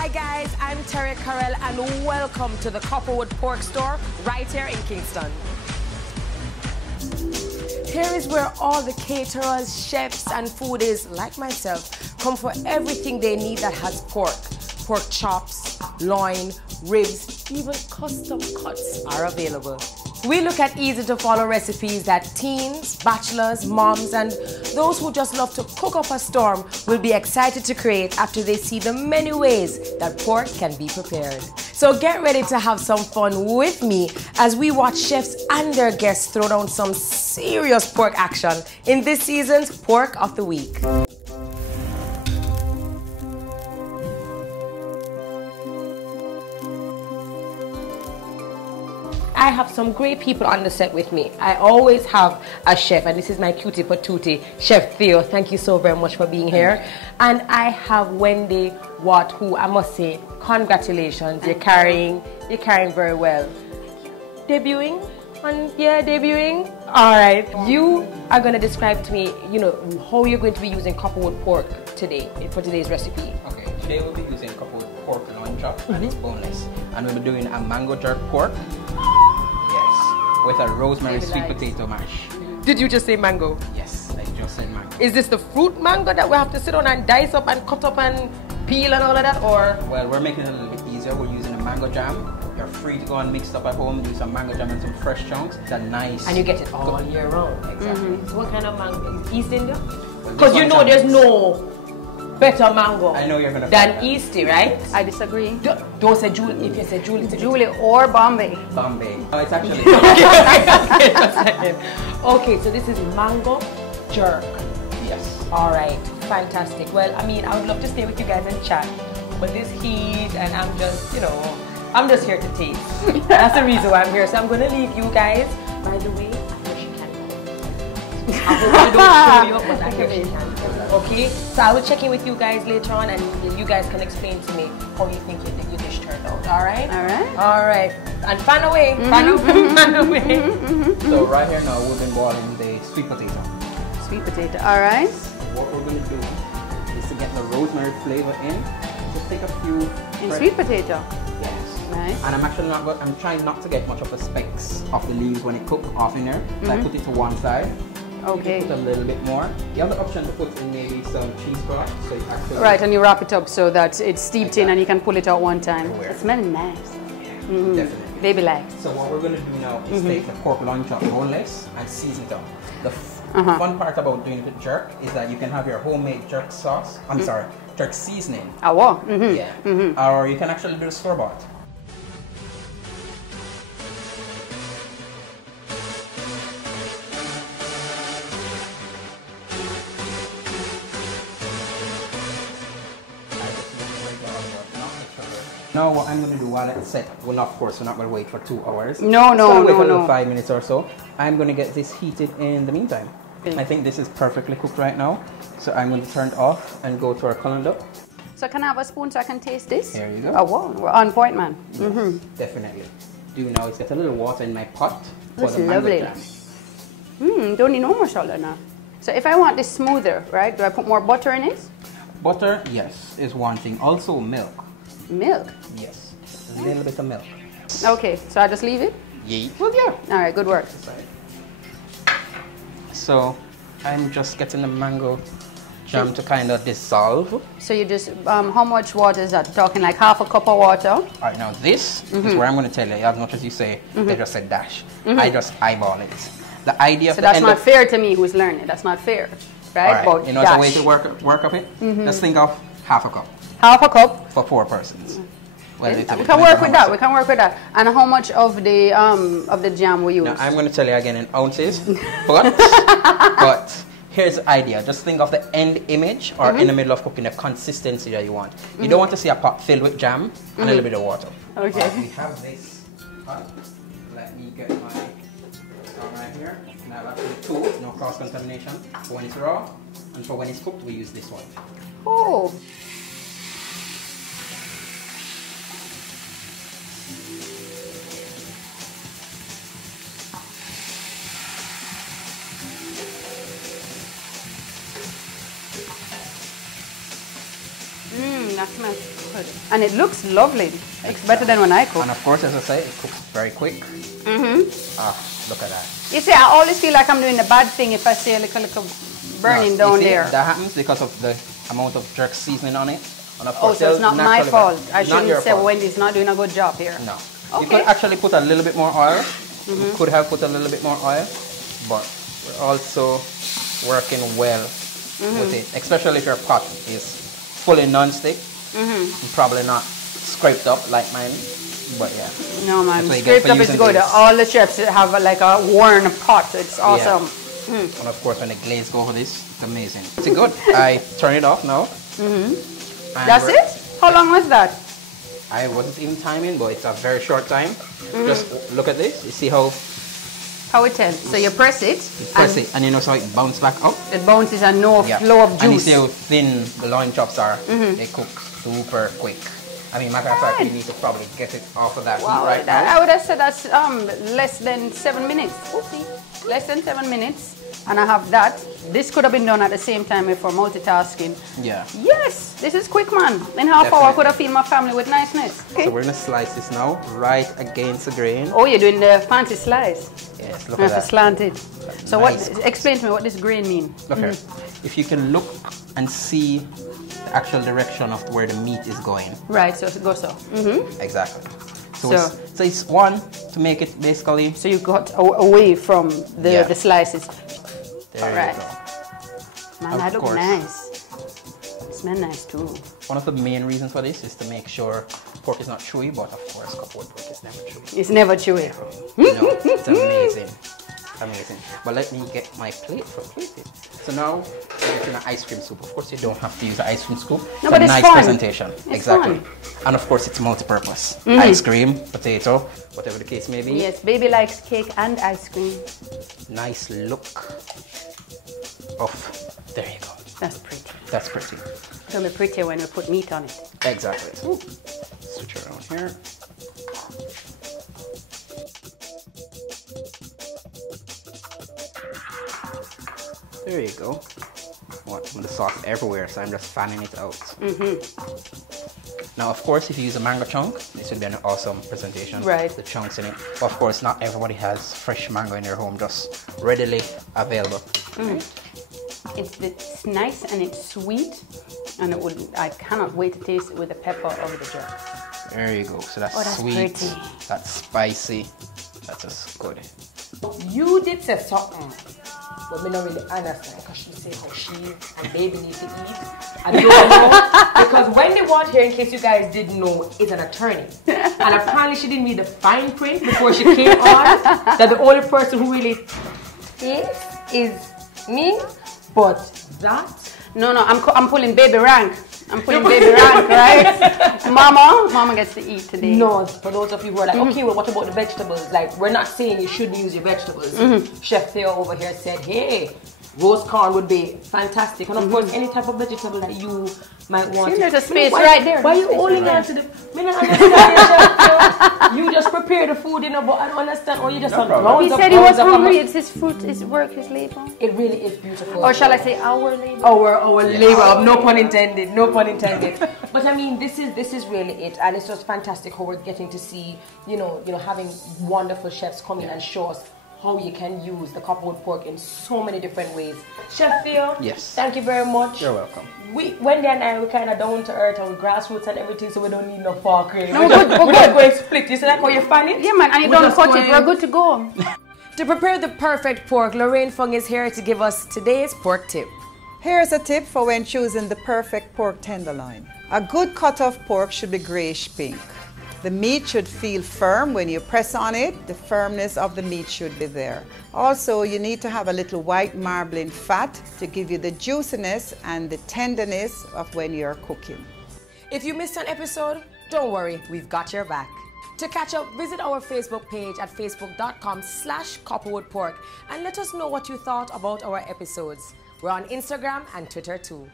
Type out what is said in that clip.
Hi guys, I'm Terry Carell and welcome to the Copperwood Pork Store right here in Kingston. Here is where all the caterers, chefs and foodies like myself come for everything they need that has pork. Pork chops, loin, ribs, even custom cuts are available. We look at easy to follow recipes that teens, bachelors, moms and those who just love to cook up a storm will be excited to create after they see the many ways that pork can be prepared. So get ready to have some fun with me as we watch chefs and their guests throw down some serious pork action in this season's Pork of the Week. I have some great people on the set with me. I always have a chef, and this is my cutie patootie, Chef Theo. Thank you so very much for being here. And I have Wendy Watt, who I must say, congratulations. You're carrying very well. Debuting? Debuting? All right. You are going to describe to me, how you're going to be using Copperwood pork today for today's recipe. Okay, today we'll be using Copperwood pork loin chop, and it's boneless. And we'll be doing a mango jerk pork. With a rosemary sweet potato mash. Did you just say mango? Yes, I just said mango. Is this the fruit mango that we have to sit on and dice up and cut up and peel and all of that, or? Well, we're making it a little bit easier. We're using a mango jam. You're free to go and mix it up at home. Do some mango jam and some fresh chunks. It's a nice... And you get it all year round. Exactly. So what kind of mango? East India? Well, because there's no better mango I know you're gonna than Eastie, right? I disagree. Don't say Julie. If you say Julie, Julie or Bombay. Bombay. Oh, it's actually... Okay, so this is mango jerk. Yes. All right, fantastic. Well, I mean, I would love to stay with you guys and chat, but this heat, and I'm just, I'm just here to taste. That's the reason why I'm here. So I'm going to leave you guys. By the way, I wish you can. I hope I don't show you up, but I hear she can. Okay, so I will check in with you guys later on, and you guys can explain to me how you think your dish turned out. All right? All right. All right. And fan away. Fan away. So right here now, we've been boiling the sweet potato. Sweet potato. All right. What we're going to do is to get the rosemary flavor in. Just take a few... In sweet potato. Yes. Nice. And I'm trying not to get much of the specks of the leaves when it cooks off in there. So I put it to one side. Okay. You can put a little bit more. You have the option to put in maybe some cheesecloth. So it actually... Right, and you wrap it up so that it's steeped in and you can pull it out one time. Everywhere. It smells nice. Yeah, definitely. Baby-like. So what we're going to do now is take the pork loin chop boneless and season it up. The fun part about doing the jerk is that you can have your homemade jerk sauce. I'm sorry, jerk seasoning. Ah, wow. Yeah. Or you can actually do the store-bought. Now what I'm going to do while it's set, well of course we're not going to wait for 2 hours. No. Wait for another 5 minutes or so. I'm going to get this heated in the meantime. I think this is perfectly cooked right now. So I'm going to turn it off and go to our colander. So can I have a spoon so I can taste this? Here you go. Oh wow, we're on point, man. Yes, definitely. Do now is get a little water in my pot for That's the mango lovely. jam. Don't need no more salt now. So if I want this smoother, right, do I put more butter in it? Butter, yes, is one thing. Also milk. Milk? Yes, a little bit of milk. Okay, so I just leave it? Well, yeah. All right, good work. So I'm just getting the mango jam to kind of dissolve. So you just, how much water is that? You're talking like half a cup of water? All right, now this is where I'm going to tell you, as much as you say, they just said dash. I just eyeball it. The idea of So the that's end not of, fair to me who's learning. That's not fair, right? all right, But you know, it's a way to work up it. Just think of half a cup half a cup. for 4 persons. Well, We can work with that. We can work with that. And how much of the jam we use? Now, I'm going to tell you again in ounces, but here's the idea. Just think of the end image or in the middle of cooking, the consistency that you want. You don't want to see a pot filled with jam and a little bit of water. Okay. We have this pot. Let me get my storm right here. And I've actually two, no cross contamination. For when it's raw and for when it's cooked, we use this one. Oh. that smells good. And it looks lovely. It's better than when I cook. And of course, as I say, it cooks very quick. Look at that. You see, I always feel like I'm doing a bad thing if I see a little burning down there. That happens because of the amount of jerk seasoning on it. And of Oh, course, so it's not my fault. I shouldn't say fault. Wendy's not doing a good job here. No. Okay. You could actually put a little bit more oil. You could have put a little bit more oil, but we're also working well with it, especially if your pot is fully non-stick. Probably not scraped up like mine, but yeah. No, man, That's what you get scraped for up is using good. glaze. All the chefs have like a worn pot. It's awesome. And of course, when the glaze go over this, it's amazing. It's good. I turn it off now. That's it? How long was that? I wasn't even timing, but it's a very short time. Just look at this. You see how How it turns. So you press it. press it, and you know how it bounces back up. It bounces and no flow of juice. And you see how thin the loin chops are. They cook super quick. I mean, matter of fact, we need to probably get it off of that heat right now. I would have said that's less than 7 minutes. Oopsie. Less than 7 minutes. And I have that. This could have been done at the same time if we're multitasking. Yeah. Yes, this is quick, man. In half hour, I could have fed my family with niceness. Okay. So we're gonna slice this now, right against the grain. Oh, you're doing the fancy slice. Yes, look You at have to that. slant it. So Nice. what? Explain to me what this grain means. Look here. If you can look and see the actual direction of where the meat is going. Right. So it goes so. Exactly. So- So it's one to make it basically. So you got away from the slices. There All right. you go. Man, Of that look course. nice. It smells nice too. One of the main reasons for this is to make sure pork is not chewy, but of course, Copperwood pork is never chewy. It's never chewy. No, it's amazing. Amazing. But let me get my plate for plating. So now we're getting an ice cream scoop. Of course, you don't have to use an ice cream scoop. No, but a it's nice fun. presentation. It's Exactly. fun. And of course, it's multi-purpose. Ice cream, potato, whatever the case may be. Yes, baby likes cake and ice cream. Nice look of. There you go. That's pretty. That's pretty. It's gonna be prettier when we put meat on it. Exactly. Switch around here. There you go. What? The sauce everywhere, so I'm just fanning it out. Now, of course, if you use a mango chunk, this would be an awesome presentation. Right. The chunks in it. But of course, not everybody has fresh mango in their home, just readily available. It's nice and it's sweet, and I cannot wait to taste it with the pepper of the jerk. There you go. So that's, Oh, that's sweet, pretty. that's spicy, that's just good. You did say something, but me not really understand because she said how she and baby need to eat. I don't know because Wendy Watt here, in case you guys didn't know, is an attorney, and apparently she didn't read the fine print before she came on. That the only person who really is me, but that. No, I'm pulling baby rank. I'm pulling baby rank, right? Mama gets to eat today. No, for those of you who are like, okay, well, what about the vegetables? Like, we're not saying you shouldn't use your vegetables. Chef Theo over here said, hey, roast corn would be fantastic. And of course, any type of vegetable that you might want. See, there's a space right there. Why are you holding on to the... Me not understand. You just prepare the food, you know, but I don't understand. Or you just... He said he was hungry. It's his fruit, his work, his labor. It really is beautiful. Or shall I say our labor? Our labor, no pun intended, no pun intended. But I mean, this is really it, and it's just fantastic how we're getting to see, you know, having wonderful chefs come in and show us how you can use the Copperwood pork in so many different ways. Chef Theo, Yes. Thank you very much. You're welcome. Wendy and I, we're kind of down to earth and with grassroots and everything, so we don't need no pork. Really. No, we're good. We're just going split. You see that how you fan it? Yeah, man, and you We're don't just cut it. going- We're good to go. To prepare the perfect pork, Lorraine Fung is here to give us today's pork tip. Here's a tip for when choosing the perfect pork tenderloin. A good cut of pork should be grayish pink. The meat should feel firm when you press on it. The firmness of the meat should be there. Also, you need to have a little white marbling fat to give you the juiciness and the tenderness of when you're cooking. If you missed an episode, don't worry, we've got your back. To catch up, visit our Facebook page at facebook.com/CopperwoodPork and let us know what you thought about our episodes. We're on Instagram and Twitter too.